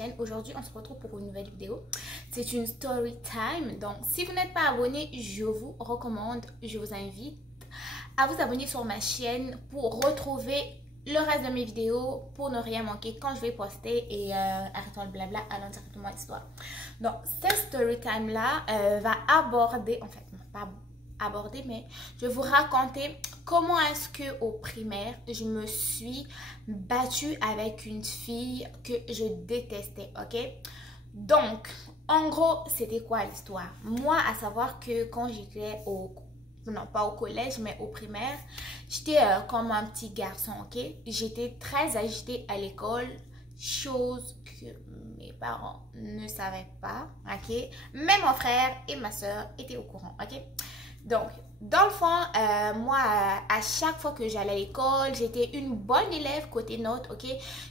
chaîne. Aujourd'hui, on se retrouve pour une nouvelle vidéo. C'est une story time. Donc, si vous n'êtes pas abonné, je vous recommande, je vous invite à vous abonner sur ma chaîne pour retrouver le reste de mes vidéos, pour ne rien manquer quand je vais poster. Et arrêtons le blabla, allons directement à l'histoire. Donc, cette story time là va aborder, en fait, pas aborder, mais je vais vous raconter comment est-ce que au primaire je me suis battue avec une fille que je détestais, ok? Donc en gros, c'était quoi l'histoire? Moi, à savoir que quand j'étais au, non pas au collège, mais au primaire, j'étais comme un petit garçon, ok? J'étais très agitée à l'école, chose que mes parents ne savaient pas, ok? Mais mon frère et ma soeur étaient au courant, ok? Donc, dans le fond, moi, à chaque fois que j'allais à l'école, j'étais une bonne élève côté notes, ok?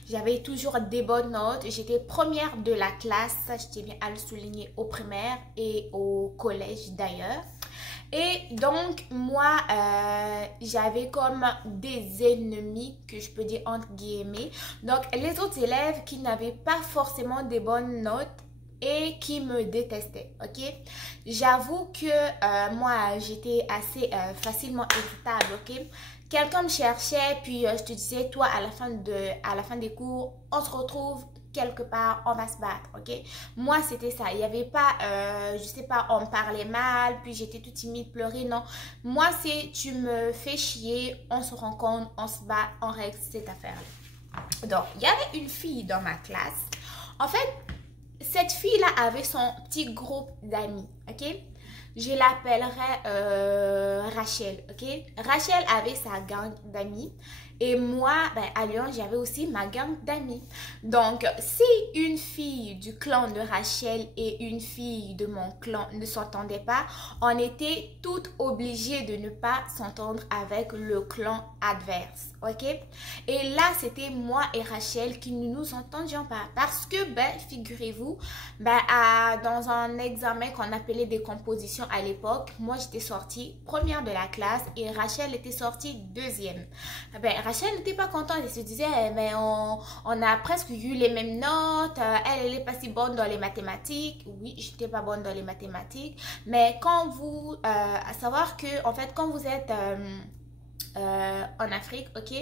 J'avais toujours des bonnes notes. J'étais première de la classe, ça, je tiens bien à le souligner, au primaire et au collège d'ailleurs. Et donc, moi, j'avais comme des ennemis, que je peux dire entre guillemets. Donc, les autres élèves qui n'avaient pas forcément des bonnes notes et qui me détestaient, ok? J'avoue que moi, j'étais assez facilement irritable, ok? Quelqu'un me cherchait, puis je te disais, toi, à la fin des cours, on se retrouve quelque part, on va se battre, ok? Moi, c'était ça. Il n'y avait pas, je sais pas, on me parlait mal, puis j'étais toute timide, pleurer, non. Moi, c'est tu me fais chier, on se rencontre, on se bat, on règle cette affaire-là. Donc, il y avait une fille dans ma classe. En fait, cette fille-là avait son petit groupe d'amis, ok? Je l'appellerais Rachel, ok? Rachel avait sa gang d'amis. Et moi, ben, à Lyon, j'avais aussi ma gang d'amis. Donc, si une fille du clan de Rachel et une fille de mon clan ne s'entendaient pas, on était toutes obligées de ne pas s'entendre avec le clan adverse, ok? Et là, c'était moi et Rachel qui ne nous entendions pas. Parce que, ben, figurez-vous, ben, dans un examen qu'on appelait des compositions à l'époque, moi, j'étais sortie première de la classe et Rachel était sortie deuxième. Ben, Rachel n'était pas contente, elle se disait mais on a presque eu les mêmes notes, elle n'est pas si bonne dans les mathématiques. Oui, j'étais pas bonne dans les mathématiques, mais quand vous à savoir que en fait quand vous êtes en Afrique, ok,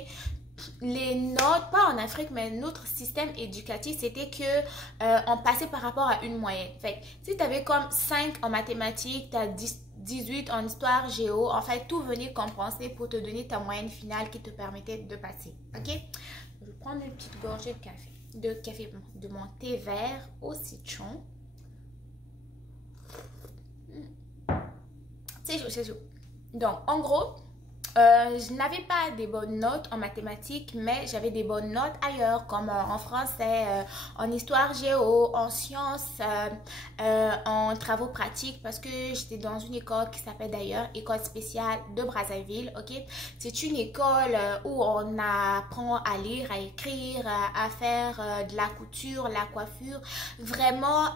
les notes, pas en Afrique, mais notre système éducatif, c'était que on passait par rapport à une moyenne. Fait si tu avais comme 5 en mathématiques, tu as 18 en histoire, géo, en fait, tout venait compenser pour te donner ta moyenne finale qui te permettait de passer. Ok? Je vais prendre une petite gorgée de café, de mon thé vert au citron. C'est chaud, c'est chaud. Donc, en gros, je n'avais pas des bonnes notes en mathématiques, mais j'avais des bonnes notes ailleurs, comme en français, en histoire géo, en sciences, en travaux pratiques, parce que j'étais dans une école qui s'appelle d'ailleurs École spéciale de Brazzaville, ok? C'est une école où on apprend à lire, à écrire, à faire de la couture, la coiffure. Vraiment,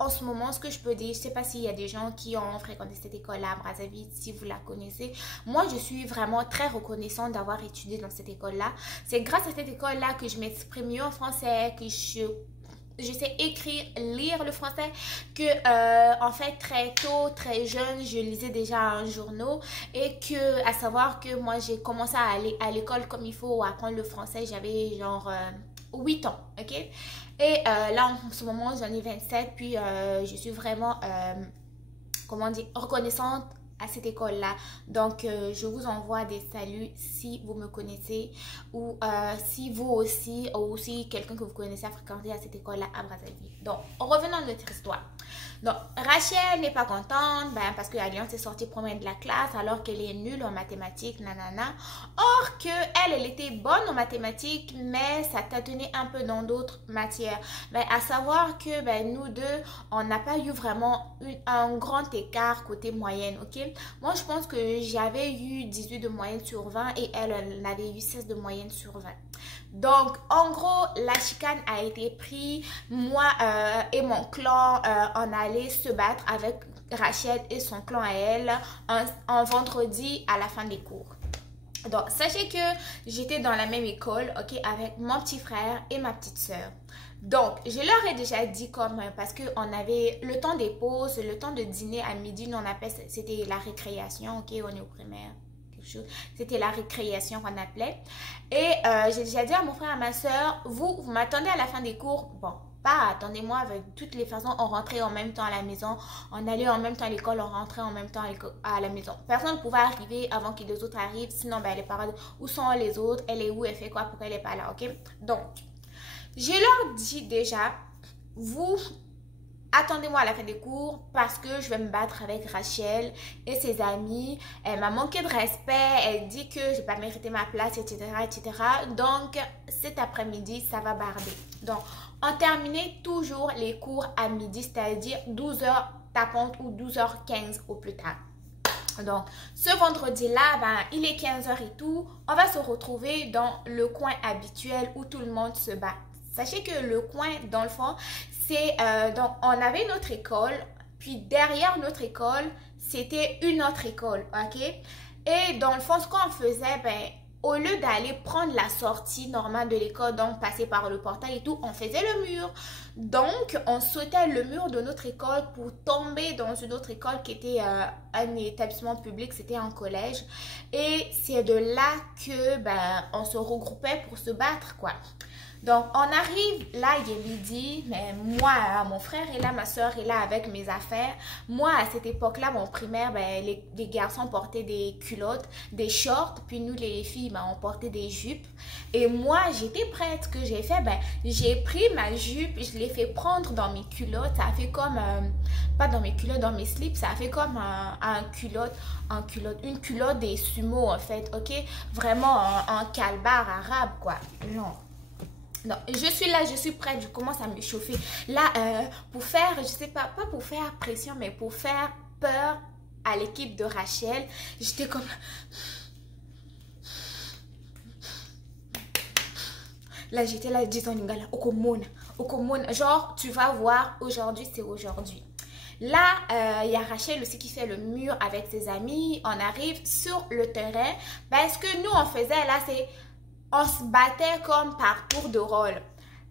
en ce moment, ce que je peux dire, je ne sais pas s'il y a des gens qui ont fréquenté cette école-là à Brazzaville, si vous la connaissez. Moi, je suis vraiment très reconnaissante d'avoir étudié dans cette école-là. C'est grâce à cette école-là que je m'exprime mieux en français, que je sais écrire, lire le français, que en fait très tôt, très jeune, je lisais déjà un journal et que à savoir que moi j'ai commencé à aller à l'école comme il faut, à apprendre le français, j'avais genre 8 ans, ok? Et là en ce moment j'en ai 27, puis je suis vraiment, comment dire, reconnaissante à cette école-là. Donc, je vous envoie des saluts si vous me connaissez ou si vous aussi, ou aussi quelqu'un que vous connaissez a fréquenté à cette école-là à Brazzaville. Donc, revenons à notre histoire. Donc, Rachel n'est pas contente parce que Alliance est sortie première de la classe alors qu'elle est nulle en mathématiques, nanana. Or que elle était bonne en mathématiques, mais ça tâtonnait un peu dans d'autres matières. À savoir que nous deux, on n'a pas eu vraiment un grand écart côté moyenne, ok? Moi, je pense que j'avais eu 18 de moyenne sur 20 et elle avait eu 16 de moyenne sur 20. Donc, en gros, la chicane a été prise. Moi et mon clan, on allait se battre avec Rachel et son clan à elle un vendredi à la fin des cours. Donc, sachez que j'étais dans la même école, ok, avec mon petit frère et ma petite soeur. Donc, je leur ai déjà dit comme, parce qu'on avait le temps des pauses, le temps de dîner à midi, nous on appelle, c'était la récréation, ok, on est au primaire. C'était la récréation qu'on appelait. Et j'ai déjà dit à mon frère et à ma soeur, vous m'attendez à la fin des cours. Bon, pas attendez-moi, avec toutes les façons, on rentrait en même temps à la maison, on allait en même temps à l'école, on rentrait en même temps à la maison. Personne ne pouvait arriver avant que les autres arrivent, sinon ben, les parents, où sont les autres, elle est où, elle fait quoi, pourquoi elle n'est pas là, ok? Donc, je leur dis déjà, vous attendez-moi à la fin des cours parce que je vais me battre avec Rachel et ses amis. Elle m'a manqué de respect, elle dit que je n'ai pas mérité ma place, etc., etc. Donc, cet après-midi, ça va barder. Donc, on terminait toujours les cours à midi, c'est-à-dire 12h tapantes ou 12h15 au plus tard. Donc, ce vendredi-là, ben, il est 15h et tout. On va se retrouver dans le coin habituel où tout le monde se bat. Sachez que le coin, dans le fond, c'est... donc, on avait notre école, puis derrière notre école, c'était une autre école, ok? Et dans le fond, ce qu'on faisait, ben, au lieu d'aller prendre la sortie normale de l'école, donc passer par le portail et tout, on faisait le mur. Donc, on sautait le mur de notre école pour tomber dans une autre école qui était un établissement public, c'était un collège. Et c'est de là que, ben, on se regroupait pour se battre, quoi. Donc, on arrive, là, il est midi, mais moi, mon frère est là, ma soeur est là avec mes affaires. Moi, à cette époque-là, mon primaire, ben, les garçons portaient des culottes, des shorts, puis nous, les filles, ben, on portait des jupes. Et moi, j'étais prête. Ce que j'ai fait, ben, j'ai pris ma jupe, je l'ai fait prendre dans mes culottes. Ça a fait comme, pas dans mes culottes, dans mes slips, ça a fait comme une culotte des sumo, en fait, ok? Vraiment un calbar arabe, quoi, genre. Non, je suis là, je suis prête, je commence à me chauffer. Là, pour faire, je sais pas pour faire pression, mais pour faire peur à l'équipe de Rachel, j'étais comme... Là, j'étais là, disant, Lingala, Okomona. Genre, tu vas voir, aujourd'hui, c'est aujourd'hui. Là, il y a Rachel aussi qui fait le mur avec ses amis. On arrive sur le terrain. Ben, ce que nous, on faisait là, c'est... On se battait comme par tour de rôle.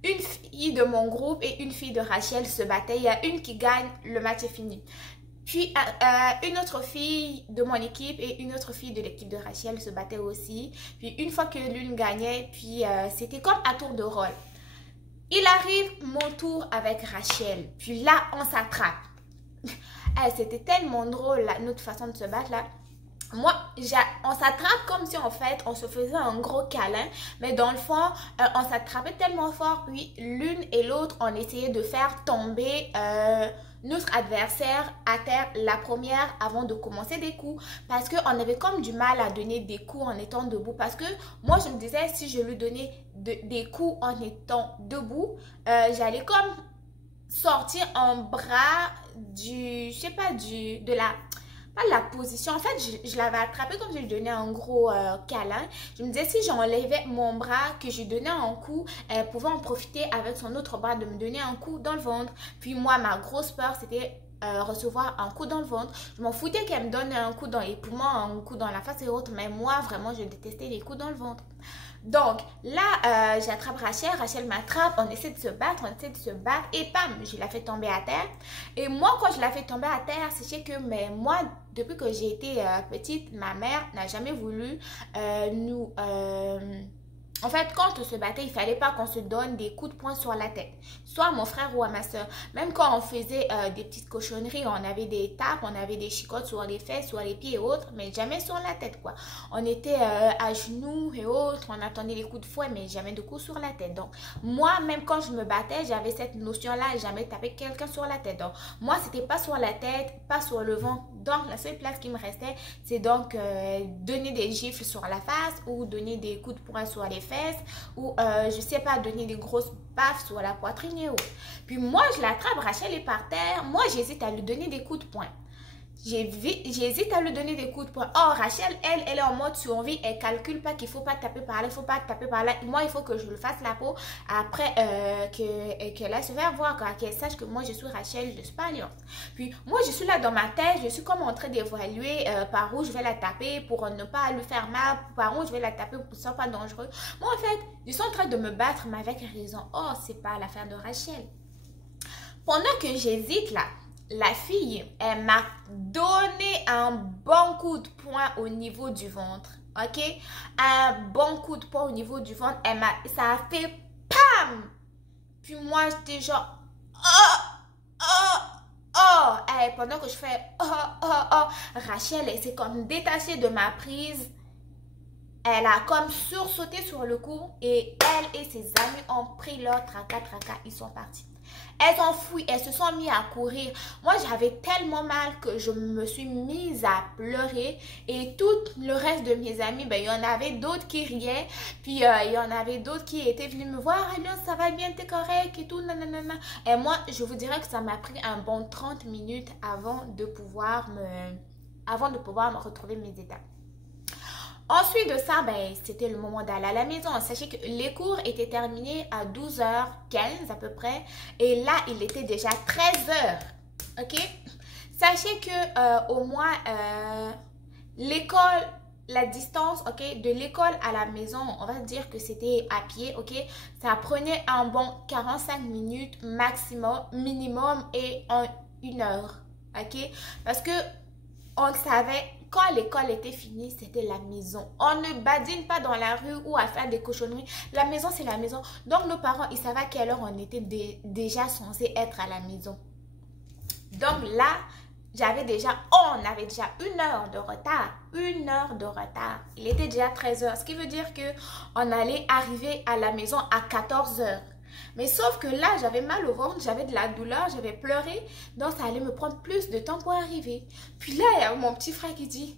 Une fille de mon groupe et une fille de Rachel se battaient. Il y a une qui gagne, le match est fini. Puis une autre fille de mon équipe et une autre fille de l'équipe de Rachel se battaient aussi. Puis une fois que l'une gagnait, puis c'était comme à tour de rôle. Il arrive mon tour avec Rachel. Puis là, on s'attrape. C'était tellement drôle, là, notre façon de se battre là. Moi, on s'attrape comme si en fait on se faisait un gros câlin, mais dans le fond, on s'attrapait tellement fort, puis l'une et l'autre, on essayait de faire tomber notre adversaire à terre la première avant de commencer des coups, parce qu'on avait comme du mal à donner des coups en étant debout, parce que moi je me disais si je lui donnais des coups en étant debout, j'allais comme sortir un bras je sais pas, de la position. En fait, je l'avais attrapé comme si je lui donnais un gros câlin. Je me disais, si j'enlevais mon bras, que je lui donnais un coup, elle pouvait en profiter avec son autre bras de me donner un coup dans le ventre. Puis moi, ma grosse peur, c'était recevoir un coup dans le ventre. Je m'en foutais qu'elle me donne un coup dans les poumons, un coup dans la face et autres. Mais moi, vraiment, je détestais les coups dans le ventre. Donc là, j'attrape Rachel, Rachel m'attrape, on essaie de se battre, et pam, je la fais tomber à terre. Et moi, quand je la fais tomber à terre, c'est que moi, depuis que j'ai été petite, ma mère n'a jamais voulu nous... En fait, quand on se battait, il ne fallait pas qu'on se donne des coups de poing sur la tête. Soit à mon frère ou à ma soeur. Même quand on faisait des petites cochonneries, on avait des tapes, on avait des chicottes sur les fesses, sur les pieds et autres, mais jamais sur la tête, quoi. On était à genoux et autres, on attendait les coups de fouet, mais jamais de coups sur la tête. Donc, moi, même quand je me battais, j'avais cette notion-là, jamais taper quelqu'un sur la tête. Donc, moi, c'était pas sur la tête, pas sur le ventre. Donc, la seule place qui me restait, c'est donc donner des gifles sur la face ou donner des coups de poing sur les fesses ou je sais pas, donner des grosses baffes sur la poitrine et autres. Puis moi je l'attrape, Rachel est par terre, moi j'hésite à lui donner des coups de poing. J'hésite à lui donner des coups de poing. Oh, Rachel, elle est en mode survie. Elle calcule pas qu'il faut pas taper par là, il faut pas taper par là. Moi, il faut que je le fasse la peau. Après, qu'elle aille se faire voir, qu'elle sache que moi, je suis Rachel, je ne suis pas Alliance. Puis, moi, je suis là dans ma tête. Je suis comme en train d'évaluer par où je vais la taper pour ne pas lui faire mal, par où je vais la taper pour que ce soit pas dangereux. Moi, en fait, je suis en train de me battre, mais avec raison. Oh, c'est pas l'affaire de Rachel. Pendant que j'hésite là, la fille, elle m'a donné un bon coup de poing au niveau du ventre. Ok? Un bon coup de poing au niveau du ventre. Ça a fait PAM! Puis moi, j'étais genre, oh, oh, oh. Et pendant que je fais, oh, oh, oh, Rachel, elle s'est comme détachée de ma prise. Elle a comme sursauté sur le coup et elle et ses amis ont pris leur tracas, ils sont partis. Elles ont fui, elles se sont mis à courir. Moi, j'avais tellement mal que je me suis mise à pleurer. Et tout le reste de mes amis, ben, il y en avait d'autres qui riaient. Puis, il y en avait d'autres qui étaient venus me voir. Alliance, ça va bien, t'es correct et tout. Nanana. Et moi, je vous dirais que ça m'a pris un bon 30 minutes avant de pouvoir me retrouver mes états. Ensuite de ça, ben, c'était le moment d'aller à la maison. Sachez que les cours étaient terminés à 12h15 à peu près. Et là, il était déjà 13h. OK? Sachez que au moins, l'école, la distance, OK, de l'école à la maison, on va dire que c'était à pied, OK? Ça prenait un bon 45 minutes maximum, minimum et en 1 heure. OK? Parce que on savait, quand l'école était finie, c'était la maison. On ne badine pas dans la rue ou à faire des cochonneries. La maison, c'est la maison. Donc, nos parents, ils savaient à quelle heure on était déjà censé être à la maison. Donc là, on avait déjà 1 heure de retard. 1 heure de retard. Il était déjà 13h. Ce qui veut dire qu'on allait arriver à la maison à 14h. Mais sauf que là, j'avais mal au ventre, j'avais de la douleur, j'avais pleuré. Donc, ça allait me prendre plus de temps pour arriver. Puis là, il y a mon petit frère qui dit,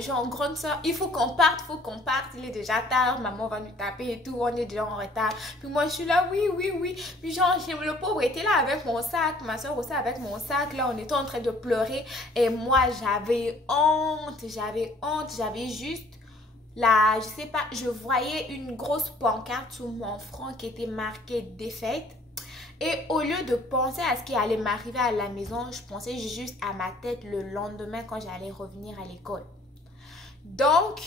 genre, grande soeur, il faut qu'on parte, il est déjà tard, maman va nous taper et tout, on est déjà en retard. Puis moi, je suis là, oui. Puis genre, le pauvre était là avec mon sac, ma soeur aussi avec mon sac, là, on était en train de pleurer. Et moi, j'avais honte, j'avais juste... Là, je sais pas, je voyais une grosse pancarte sur mon front qui était marquée défaite. Et au lieu de penser à ce qui allait m'arriver à la maison, je pensais juste à ma tête le lendemain quand j'allais revenir à l'école. Donc,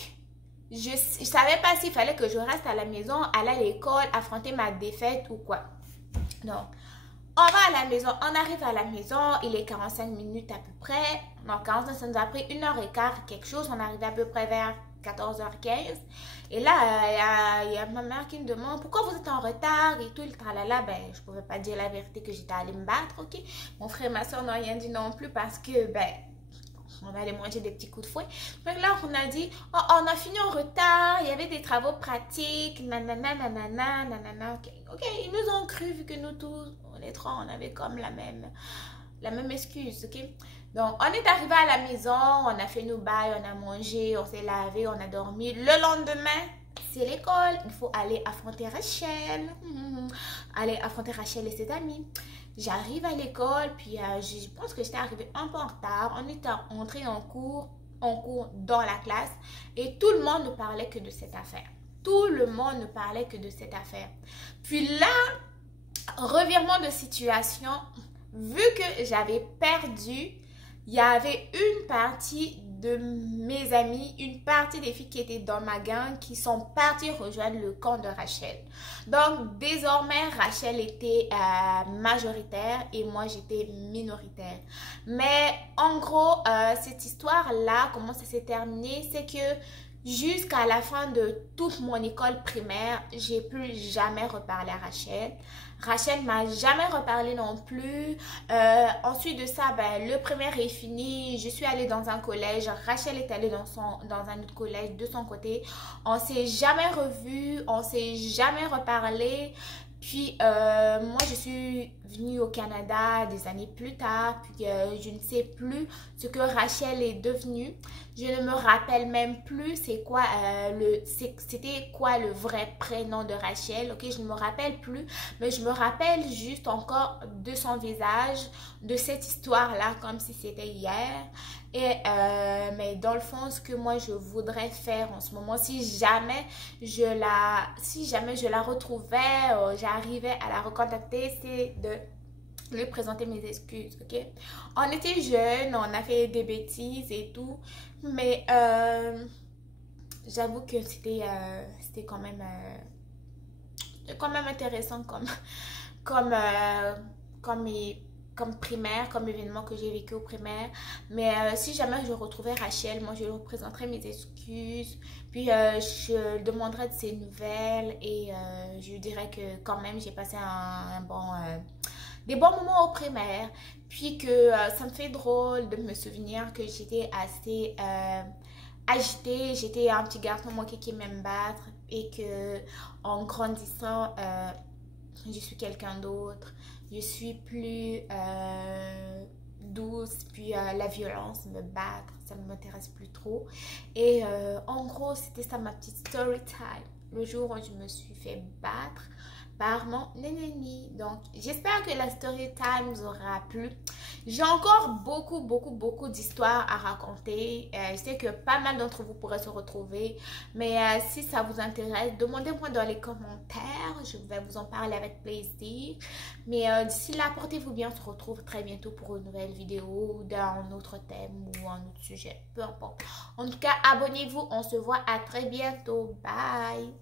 je ne savais pas s'il fallait que je reste à la maison, aller à l'école, affronter ma défaite ou quoi. Donc, on va à la maison, on arrive à la maison, il est 45 minutes à peu près. Donc, 45, ça nous a pris 1h15, quelque chose. On arrivait à peu près vers 14h15. Et là, il y a ma mère qui me demande pourquoi vous êtes en retard et tout. Le tralala, ben, je ne pouvais pas dire la vérité que j'étais allée me battre, ok. Mon frère et ma soeur n'ont rien dit non plus parce que, ben, on allait manger des petits coups de fouet. Donc là, on a dit, oh, on a fini en retard, il y avait des travaux pratiques, nanana, ok, ils nous ont cru vu que nous tous, on est trois, on avait comme la même excuse, ok. Donc, on est arrivé à la maison, on a fait nos bails, on a mangé, on s'est lavé, on a dormi. Le lendemain, c'est l'école, il faut aller affronter Rachel. Aller affronter Rachel et ses amis. J'arrive à l'école, puis je pense que j'étais arrivée un peu en retard. On était entré en cours dans la classe et tout le monde ne parlait que de cette affaire. Tout le monde ne parlait que de cette affaire. Puis là, revirement de situation, vu que j'avais perdu, il y avait une partie de mes amis, une partie des filles qui étaient dans ma gang qui sont parties rejoindre le camp de Rachel. Donc, désormais, Rachel était majoritaire et moi, j'étais minoritaire. Mais en gros, cette histoire-là, comment ça s'est terminé, c'est que jusqu'à la fin de toute mon école primaire, j'ai plus jamais reparlé à Rachel. Rachel m'a jamais reparlé non plus. Ensuite de ça, ben, le primaire est fini. Je suis allée dans un collège. Rachel est allée dans un autre collège de son côté. On s'est jamais revus. On s'est jamais reparlé. Puis, moi, je suis venue au Canada des années plus tard. Puis, je ne sais plus ce que Rachel est devenue. Je ne me rappelle même plus c'est quoi c'était quoi le vrai prénom de Rachel. Ok, je ne me rappelle plus, mais je me rappelle juste encore de son visage, de cette histoire-là, comme si c'était hier. Et mais dans le fond, ce que moi je voudrais faire en ce moment, si jamais je la retrouvais, j'arrivais à la recontacter, c'est de lui présenter mes excuses, ok? On était jeunes, on a fait des bêtises et tout, mais j'avoue que c'était quand même intéressant comme, euh, comme, é- comme primaire, comme événement que j'ai vécu au primaire. Mais si jamais je retrouvais Rachel, moi je lui présenterais mes excuses, puis je demanderais de ses nouvelles et je lui dirais que quand même j'ai passé des bons moments au primaire, puis que ça me fait drôle de me souvenir que j'étais assez agitée, j'étais un petit garçon moi qui aimait me battre et que en grandissant, je suis quelqu'un d'autre, je suis plus douce, puis la violence, me battre, ça ne m'intéresse plus trop. Et en gros, c'était ça ma petite story time, le jour où je me suis fait battre par mon ennemi. Donc, j'espère que la story time vous aura plu. J'ai encore beaucoup d'histoires à raconter. Je sais que pas mal d'entre vous pourraient se retrouver. Mais si ça vous intéresse, demandez-moi dans les commentaires. Je vais vous en parler avec plaisir. Mais d'ici là, portez-vous bien. On se retrouve très bientôt pour une nouvelle vidéo d'un autre thème ou un autre sujet. Peu importe. En tout cas, abonnez-vous. On se voit à très bientôt. Bye!